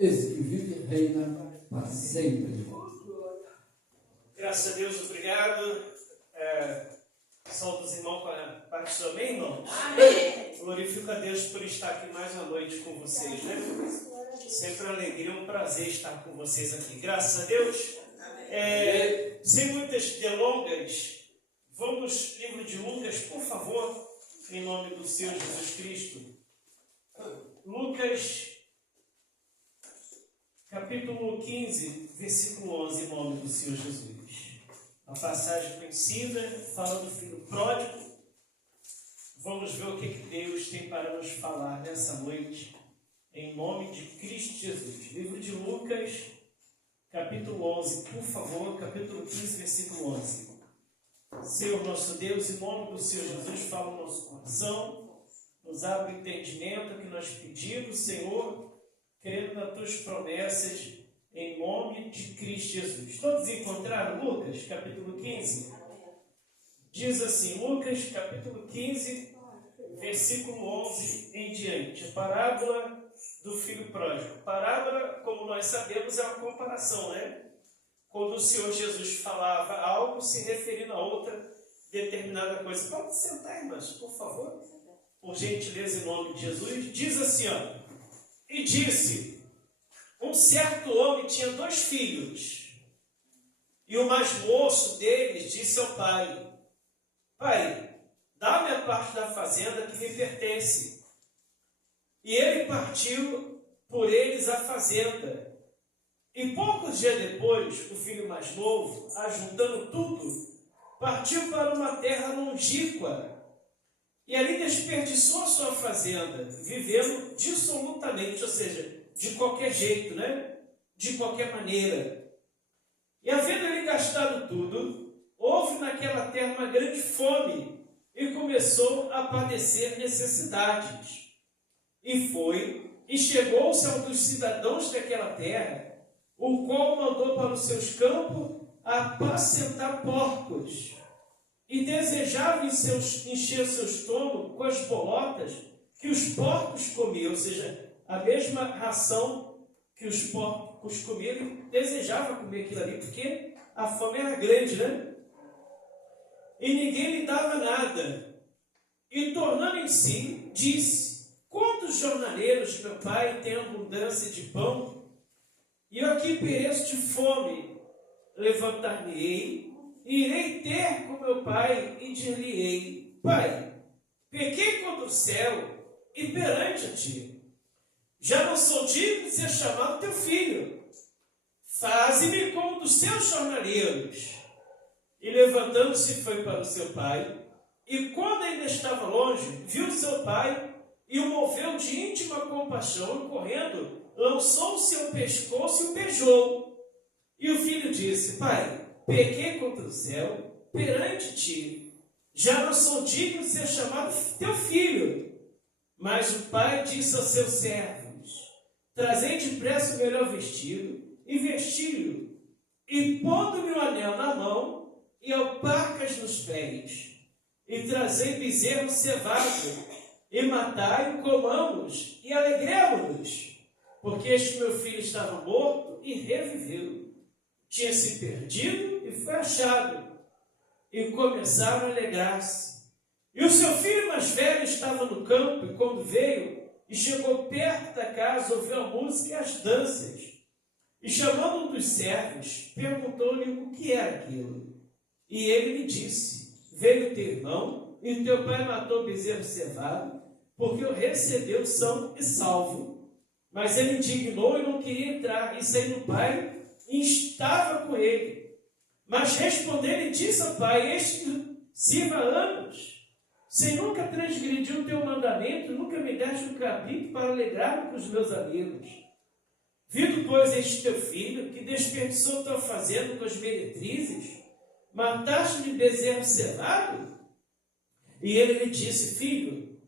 esse que vive e reina para sempre. Graças a Deus, obrigado. Saúde os irmãos com a parte do amém, irmão? Amém. Glorifico a Deus por estar aqui mais uma noite com vocês, né? Sempre uma alegria, um prazer estar com vocês aqui. Graças a Deus. Sem muitas delongas, vamos, livro de Lucas, por favor, em nome do Senhor Jesus Cristo. Lucas, capítulo 15, versículo 11, em nome do Senhor Jesus. A passagem conhecida, fala do filho pródigo. Vamos ver o que Deus tem para nos falar nessa noite, em nome de Cristo Jesus. Livro de Lucas, capítulo 11, por favor, capítulo 15, versículo 11. Senhor nosso Deus, em nome do Senhor Jesus, fala o nosso coração, nos abre o entendimento que nós pedimos, Senhor, crendo nas tuas promessas, em nome de Cristo Jesus. Todos encontraram Lucas, capítulo 15? Diz assim, Lucas, capítulo 15, versículo 11 em diante. A parábola do filho pródigo. Parábola, como nós sabemos, é uma comparação, né? Quando o Senhor Jesus falava algo se referindo a outra determinada coisa. Pode sentar, irmãs, por favor. Por gentileza, em nome de Jesus. Diz assim, ó. E disse... Um certo homem tinha 2 filhos, e o mais moço deles disse ao pai: Pai, dá-me a parte da fazenda que me pertence. E ele partiu por eles a fazenda. E poucos dias depois, o filho mais novo, ajuntando tudo, partiu para uma terra longínqua, e ali desperdiçou a sua fazenda, vivendo dissolutamente, ou seja, de qualquer jeito, né? De qualquer maneira. E havendo ele gastado tudo, houve naquela terra uma grande fome e começou a padecer necessidades. E foi, e chegou-se a um dos cidadãos daquela terra, o qual mandou para os seus campos apacentar porcos. E desejava encher seu estômago com as bolotas que os porcos comiam, ou seja, a mesma ração que os porcos comiam, ele desejava comer aquilo ali, porque a fome era grande, né? E ninguém lhe dava nada. E tornando em si, disse: Quantos jornaleiros meu pai tem abundância de pão, e eu aqui pereço de fome? Levantar-me-ei, e irei ter com meu pai, e dir-lhe-ei: Pai, pequei contra o céu e perante a ti. Já não sou digno de ser chamado teu filho. Faze-me como um dos seus jornaleiros. E levantando-se foi para o seu pai. E quando ainda estava longe, viu seu pai e o moveu de íntima compaixão. E correndo, lançou o seu pescoço e o beijou. E o filho disse: Pai, pequei contra o céu perante ti. Já não sou digno de ser chamado teu filho. Mas o pai disse aos seus servos: Trazei depressa o melhor vestido, e vesti-o, e pondo-lhe o anel na mão, e alparcas nos pés, e trazei bezerro cevado, e matai-o, comamos, e alegremos-nos, porque este meu filho estava morto, e reviveu, tinha se perdido, e foi achado, e começaram a alegrar-se. E o seu filho mais velho estava no campo, e quando veio, e chegou perto da casa, ouviu a música e as danças. E chamando um dos servos, perguntou-lhe o que era aquilo. E ele lhe disse: Veio teu irmão, e teu pai matou o bezerro cevado, porque o recebeu são e salvo. Mas ele indignou e não queria entrar, e saindo o pai, e estava com ele. Mas respondendo, ele disse ao pai: Este sirva anos, sem nunca transgredir o teu mandamento, nunca me deste um cabrito para alegrar-me com os meus amigos. Vindo, pois, este teu filho, que desperdiçou tua fazenda com as meretrizes, mataste-lhe bezerro cevado? E ele lhe disse: Filho,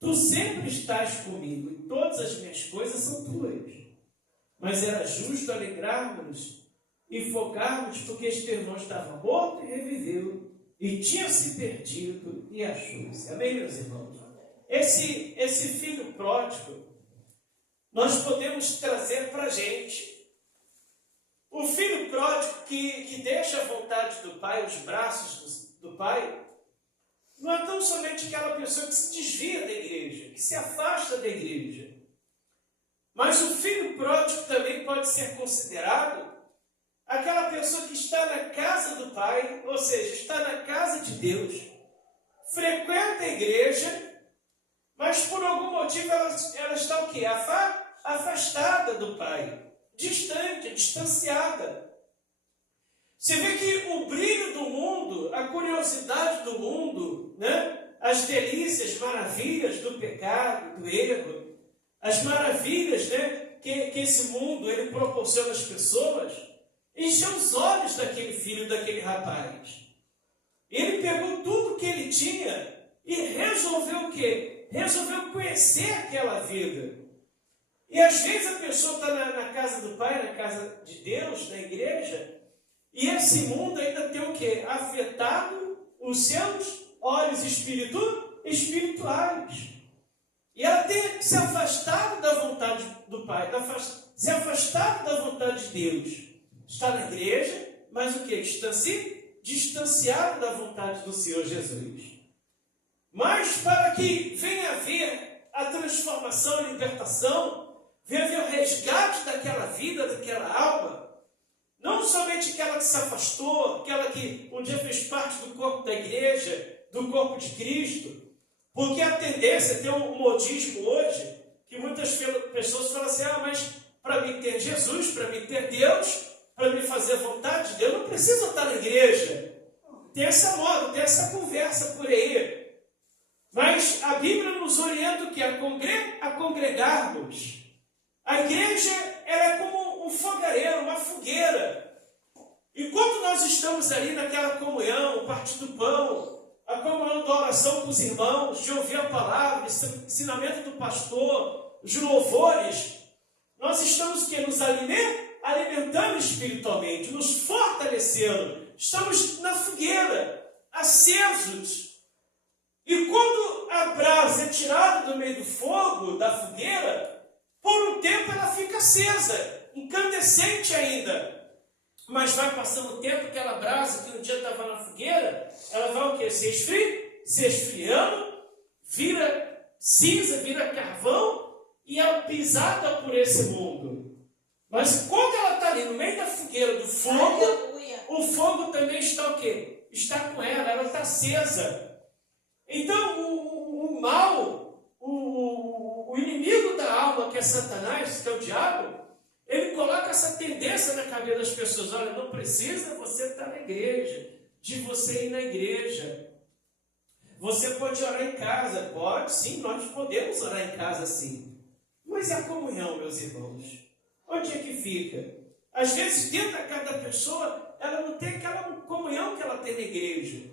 tu sempre estás comigo, e todas as minhas coisas são tuas. Mas era justo alegrarmos e focarmos, porque este teu irmão estava morto e reviveu, e tinha se perdido e achou-se. Amém, meus irmãos? Esse filho pródigo, nós podemos trazer para a gente. O filho pródigo que deixa a vontade do pai, os braços do pai, não é tão somente aquela pessoa que se desvia da igreja, que se afasta da igreja. Mas o filho pródigo também pode ser considerado aquela pessoa que está na casa do pai, ou seja, está na casa de Deus, frequenta a igreja, mas por algum motivo ela está o quê? Afastada do pai, distante, distanciada. Você vê que o brilho do mundo, a curiosidade do mundo, né? As delícias, maravilhas do pecado, do erro, as maravilhas, né? que esse mundo ele proporciona às pessoas, encheu os olhos daquele filho, daquele rapaz. Ele pegou tudo que ele tinha e resolveu o quê? Resolveu conhecer aquela vida. E às vezes a pessoa está na casa do Pai, na casa de Deus, na igreja, e esse mundo ainda tem o quê? Afetado os seus olhos espirituais. E ela tem se afastado da vontade do Pai, se afastado da vontade de Deus. Está na igreja, mas o quê? Distanciado da vontade do Senhor Jesus. Mas para que venha haver a transformação, a libertação, venha haver o resgate daquela vida, daquela alma, não somente aquela que se afastou, aquela que um dia fez parte do corpo da igreja, do corpo de Cristo, porque a tendência, tem um modismo hoje, que muitas pessoas falam assim, mas para mim ter Jesus, para mim ter Deus, para me fazer a vontade de Deus, não precisa estar na igreja. Tem essa moda, tem essa conversa por aí. Mas a Bíblia nos orienta o quê? A congregarmos. A igreja ela é como um fogareiro, uma fogueira. Enquanto nós estamos ali naquela comunhão, o partir do pão, a comunhão da oração com os irmãos, de ouvir a palavra, o ensinamento do pastor, os louvores, nós estamos o quê? Nos alimentando espiritualmente, nos fortalecendo. Estamos na fogueira, acesos. E quando a brasa é tirada do meio do fogo, da fogueira, por um tempo ela fica acesa, incandescente ainda. Mas vai passando o tempo, aquela brasa que um dia estava na fogueira, ela vai o quê? Se esfriando, vira cinza, vira carvão e é pisada por esse mundo. Mas quando ela está ali no meio da fogueira do fogo, o fogo também está o quê? Está com ela está acesa. Então o mal, o inimigo da alma, que é Satanás, que é o diabo, ele coloca essa tendência na cabeça das pessoas. Olha, não precisa você estar na igreja, de você ir na igreja. Você pode orar em casa. Pode, sim, nós podemos orar em casa, sim. Mas a comunhão, meus irmãos, onde é que fica? Às vezes, dentro da casa da pessoa, ela não tem aquela comunhão que ela tem na igreja.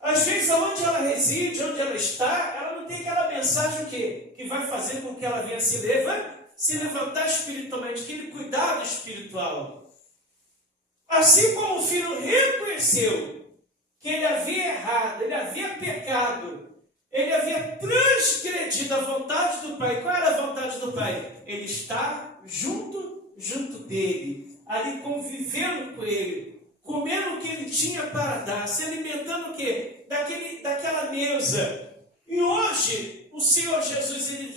Às vezes, onde ela reside, onde ela está, ela não tem aquela mensagem que vai fazer com que ela venha se levantar espiritualmente, aquele cuidado espiritual. Assim como o filho reconheceu que ele havia errado, ele havia pecado, ele havia transgredido a vontade do Pai. Qual era a vontade do Pai? Ele está junto dele, ali convivendo com ele, comendo o que ele tinha para dar, se alimentando o quê? Daquela mesa. E hoje, o Senhor Jesus, ele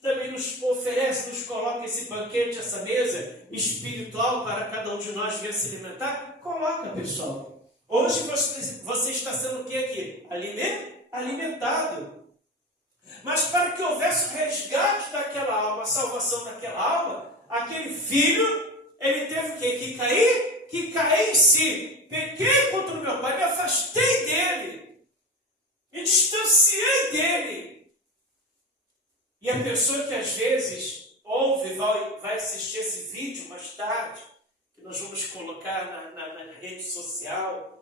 também nos oferece, nos coloca esse banquete, essa mesa espiritual para cada um de nós vir se alimentar. Coloca, pessoal. Hoje você está sendo o que aqui? Alimentado. Mas para que houvesse o resgate daquela alma, a salvação daquela alma, aquele filho, ele teve o quê? Que cair em si. Pequei contra o meu pai, me afastei dele, me distanciei dele. E a pessoa que às vezes ouve, vai assistir esse vídeo mais tarde, que nós vamos colocar na rede social,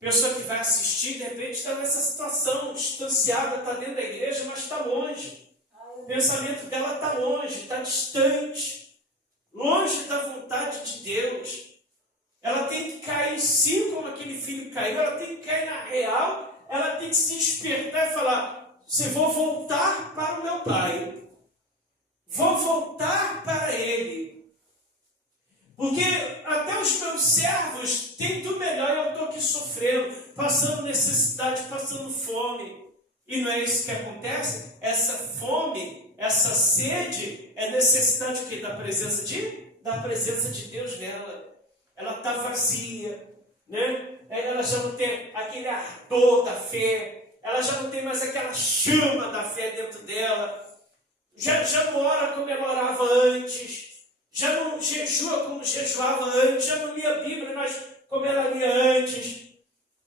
pessoa que vai assistir, de repente está nessa situação, distanciada, está dentro da igreja, mas está longe. O pensamento dela está longe, está distante, longe da vontade de Deus. Ela tem que cair em si como aquele filho caiu, ela tem que cair na real, ela tem que se despertar e falar, vou voltar para o meu pai. vou voltar para ele. Porque até os meus servos têm tudo melhor e eu estou aqui sofrendo, passando necessidade, passando fome. E não é isso que acontece? Essa fome, essa sede, é necessidade o quê? Da presença de Deus nela. Ela está vazia, né? Ela já não tem aquele ardor da fé, ela já não tem mais aquela chama da fé dentro dela, já não ora como ela orava antes, já não jejua como jejuava antes, já não lia a Bíblia mais como ela lia antes,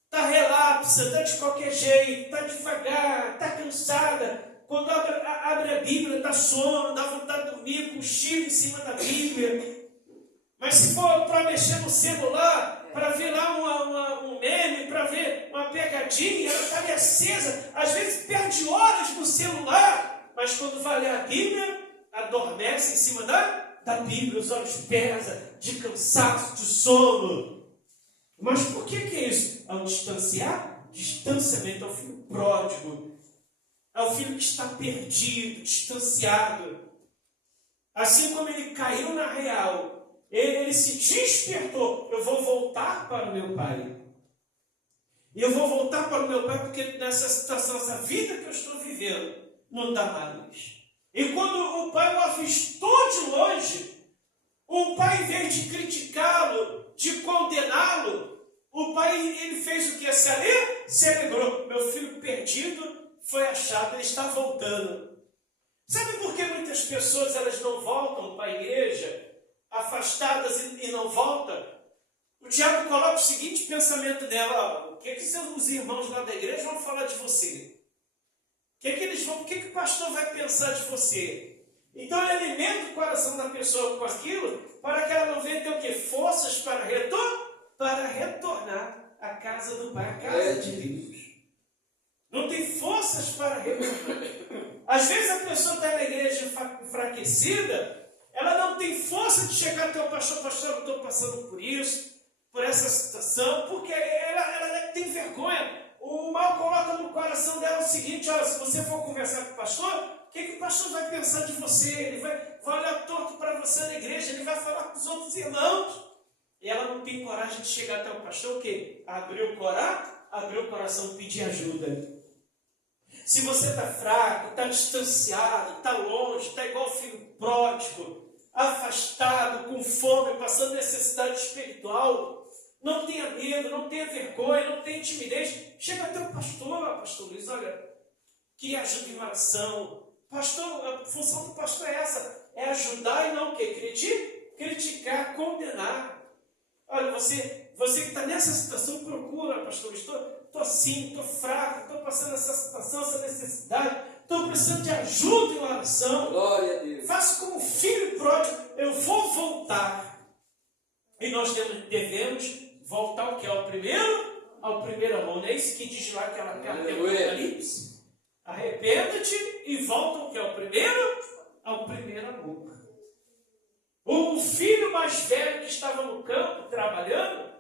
está relapsa, está de qualquer jeito, está devagar, está cansada. Quando abre a Bíblia, dá sono, dá vontade de dormir, cochila em cima da Bíblia. Mas se for para mexer no celular, para ver lá um meme, para ver uma pegadinha, ela está ali acesa, às vezes perde horas no celular, mas quando vai ler a Bíblia, adormece em cima da Bíblia, os olhos pesam, de cansaço, de sono. Mas por que é isso? Ao distanciar, distanciamento ao filho pródigo, ao filho que está perdido, distanciado. Assim como ele caiu na real, ele se despertou. Eu vou voltar para o meu pai. E eu vou voltar para o meu pai porque nessa situação, essa vida que eu estou vivendo, não dá mais. E quando o pai o avistou de longe, o pai, em vez de criticá-lo, de condená-lo, o pai, ele fez o que? Se alegrou. Meu filho perdido foi achado, ele está voltando. Sabe por que muitas pessoas elas não voltam para a igreja, afastadas e não voltam? O diabo coloca o seguinte pensamento nela: o que os irmãos lá da igreja vão falar de você? O que o pastor vai pensar de você? Então ele alimenta o coração da pessoa com aquilo, para que ela não venha ter o quê? Forças para retornar à casa do Pai, à casa de Deus. Não tem forças para retornar. Às vezes a pessoa está na igreja enfraquecida, ela não tem força de chegar até o pastor: pastor, eu estou passando por isso, por essa situação, porque ela tem vergonha. O mal coloca no coração dela o seguinte: olha, se você for conversar com o pastor, o que o pastor vai pensar de você? Ele vai olhar torto para você na igreja, ele vai falar com os outros irmãos. E ela não tem coragem de chegar até o pastor, o quê? Abrir o coração, pedir ajuda. Se você está fraco, está distanciado, está longe, está igual filho pródigo, afastado, com fome, passando necessidade espiritual, não tenha medo, não tenha vergonha, não tenha timidez. Chega até o pastor: pastor Luiz, olha, queria ajuda em oração. Pastor, a função do pastor é essa, é ajudar e não o quê? Criticar, condenar. Olha, você que está nessa situação, procura, pastor Luiz, estou assim, estou fraco, estou passando essa situação, essa necessidade, estou precisando de ajuda em oração. Glória a Deus. Faça como filho pródigo: eu vou voltar. E nós devemos voltar ao que? Ao primeiro amor. Não é isso que diz lá aquela carta do Apocalipse? Arrependa-te e volta ao que? Ao primeiro amor. O filho mais velho que estava no campo trabalhando,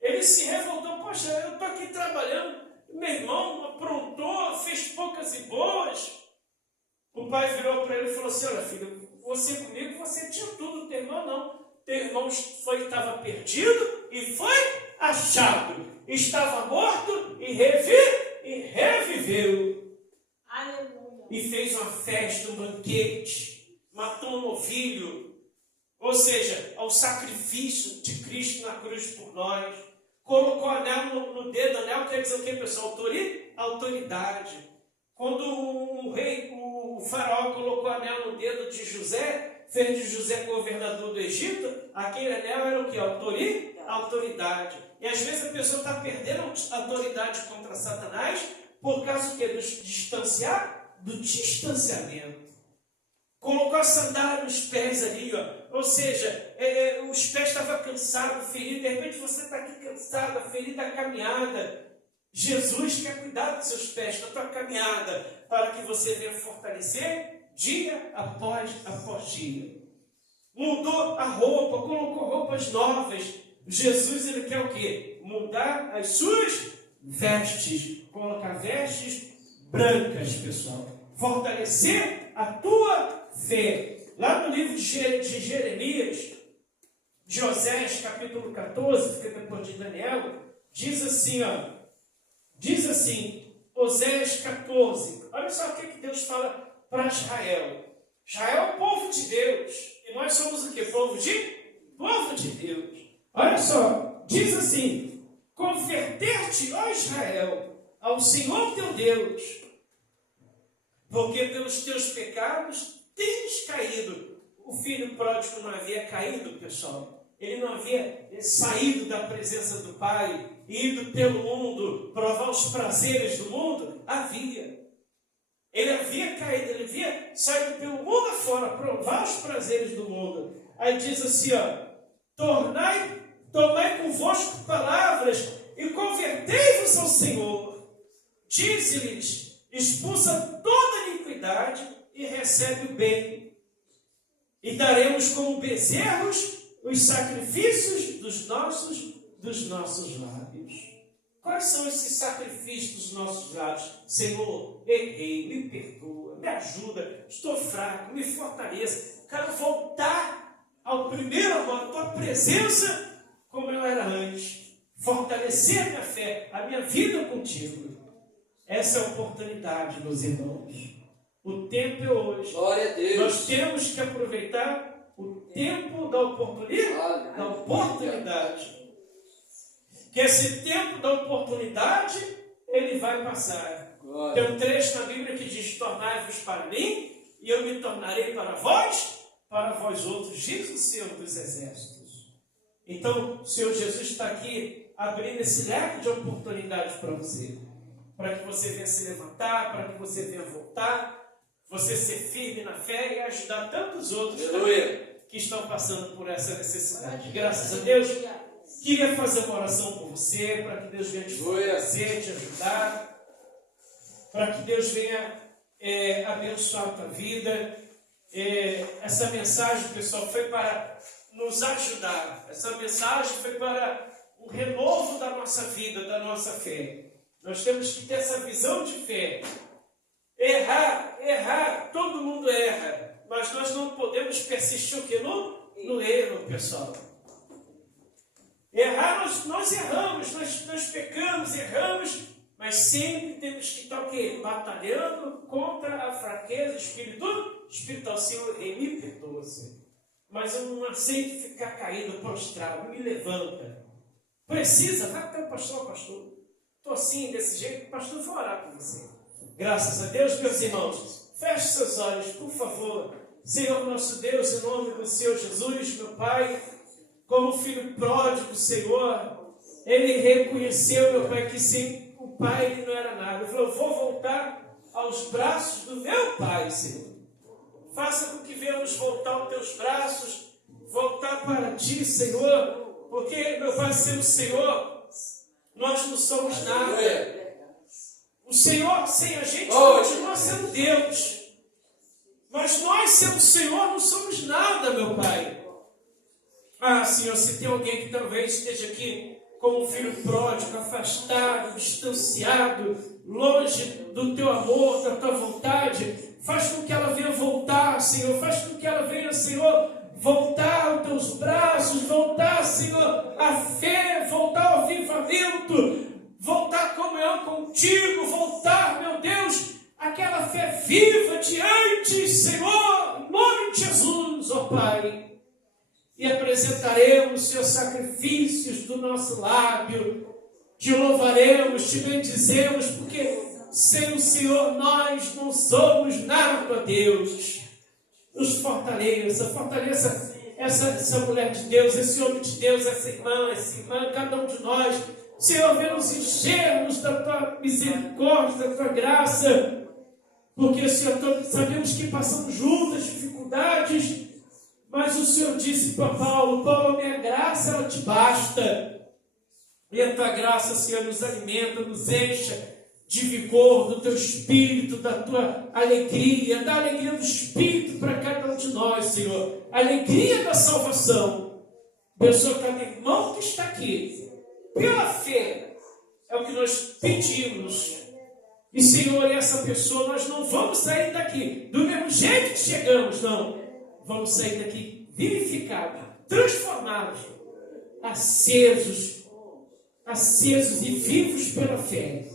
ele se revoltou: poxa, eu estou aqui trabalhando, meu irmão aprontou, fez poucas e boas. O pai virou para ele e falou assim: olha filho, você comigo, você tinha tudo, teu irmão não. Teu irmão estava perdido e foi achado. Estava morto e reviveu. Aleluia. E fez uma festa, um banquete, matou um novilho. Ou seja, ao sacrifício de Cristo na cruz por nós. Colocou anel no dedo. Anel quer dizer o que, pessoal? Autoridade. Quando o faraó colocou anel no dedo de José, fez de José governador do Egito, aquele anel era o que? Autoridade. E às vezes a pessoa está perdendo a autoridade contra Satanás por causa do quê? Do distanciamento. Colocou a sandália nos pés ali, ó. Ou seja, os pés estavam cansados, feridos. De repente você está aqui cansado, ferido da caminhada. Jesus quer cuidar dos seus pés, da tua caminhada, para que você venha fortalecer dia após dia. Mudou a roupa, colocou roupas novas. Jesus, ele quer o quê? Mudar as suas vestes, colocar vestes brancas, pessoal. Fortalecer a tua fé. Lá no livro de Jeremias, de Oséias, capítulo 14, fica depois de Daniel, diz assim, Oséias 14, olha só o que Deus fala para Israel. Israel é o povo de Deus, e nós somos o quê? Povo de Deus. Olha só, diz assim: converter-te, ó Israel, ao Senhor teu Deus, porque pelos teus pecados tens caído. O filho pródigo não havia caído, pessoal. Ele não havia saído da presença do Pai, ido pelo mundo, provar os prazeres do mundo. Ele havia caído, ele havia saído pelo mundo afora, provar os prazeres do mundo. Aí diz assim, tomai convosco palavras e convertei-vos ao Senhor. Dize-lhes, expulsa toda iniquidade e recebe o bem. E daremos como bezerros os sacrifícios dos nossos lábios. Quais são esses sacrifícios dos nossos lábios? Senhor, errei, me perdoa, me ajuda, estou fraco, me fortaleça. Quero voltar ao primeiro amor, à tua presença, como eu era antes. Fortalecer a minha fé, a minha vida contigo. Essa é a oportunidade, meus irmãos. O tempo é hoje. Glória a Deus. Nós temos que aproveitar o tempo da oportunidade. Que esse tempo da oportunidade, ele vai passar. Glória. Tem um trecho na Bíblia que diz: tornai-vos para mim, e eu me tornarei para vós outros, diz o Senhor dos Exércitos. Então, o Senhor Jesus está aqui abrindo esse leque de oportunidades para você. Para que você venha se levantar, para que você venha voltar, você ser firme na fé e ajudar tantos outros que estão passando por essa necessidade. Graças a Deus, queria fazer uma oração por você, para que Deus venha te fortalecer, te ajudar, para que Deus venha abençoar a tua vida. Essa mensagem, pessoal, foi para nos ajudar. Essa mensagem foi para o renovo da nossa vida, da nossa fé. Nós temos que ter essa visão de fé. Errar, todo mundo erra, mas nós não podemos persistir o quê? No erro, pessoal. Errar, nós erramos, nós pecamos, erramos, mas sempre temos que estar o quê? Batalhando contra a fraqueza espiritual. Senhor, me perdoa, Senhor. Mas eu não aceito ficar caído, prostrado. Me levanta. Precisa, vai até o pastor. Estou assim, desse jeito, o pastor vai orar por você. Graças a Deus, meus irmãos. Feche seus olhos, por favor. Senhor nosso Deus, em nome do Senhor Jesus, meu Pai, como filho pródigo, Senhor, ele reconheceu, meu Pai, que sem o Pai ele não era nada. Ele falou: eu vou voltar aos braços do meu Pai, Senhor. Faça com que venhamos voltar aos teus braços, voltar para ti, Senhor, porque, meu Pai, sem o Senhor, nós não somos nada. O Senhor, sem a gente, continua sendo Deus. Mas nós, sem o Senhor, não somos nada, meu Pai. Senhor, se tem alguém que talvez esteja aqui como um filho pródigo, afastado, distanciado, longe do teu amor, da tua vontade, faz com que ela venha voltar, Senhor. Faz com que ela venha, Senhor, voltar aos teus braços, voltar, Senhor, à fé, voltar ao avivamento, voltar à comunhão contigo, voltar, meu Deus, aquela fé viva diante, Senhor, em nome de Jesus, ó Pai. E apresentaremos, Senhor, sacrifícios do nosso lábio, te louvaremos, te bendizemos, porque sem o Senhor nós não somos nada, Deus. Nos fortaleça essa mulher de Deus, esse homem de Deus, essa irmã, cada um de nós. Senhor, venha nos enchermos da tua misericórdia, da tua graça, porque, Senhor, todos sabemos que passamos juntas dificuldades, mas o Senhor disse para Paulo: a minha graça, ela te basta. E a tua graça, Senhor, nos alimenta, nos encha de vigor do teu Espírito, da tua alegria, da alegria do Espírito para cada um de nós, Senhor. Alegria da salvação. Abençoa cada irmão que está aqui. Pela fé, é o que nós pedimos. E, Senhor, essa pessoa, nós não vamos sair daqui do mesmo jeito que chegamos, não. vamos sair daqui vivificados, transformados, acesos e vivos pela fé,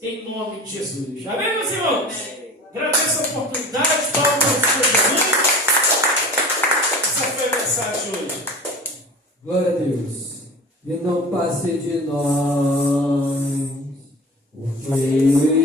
em nome de Jesus. Amém, meus irmãos? Agradeço a oportunidade, palmas ao Senhor Jesus. Essa foi a mensagem de hoje. Glória a Deus. E não passe de nós, porque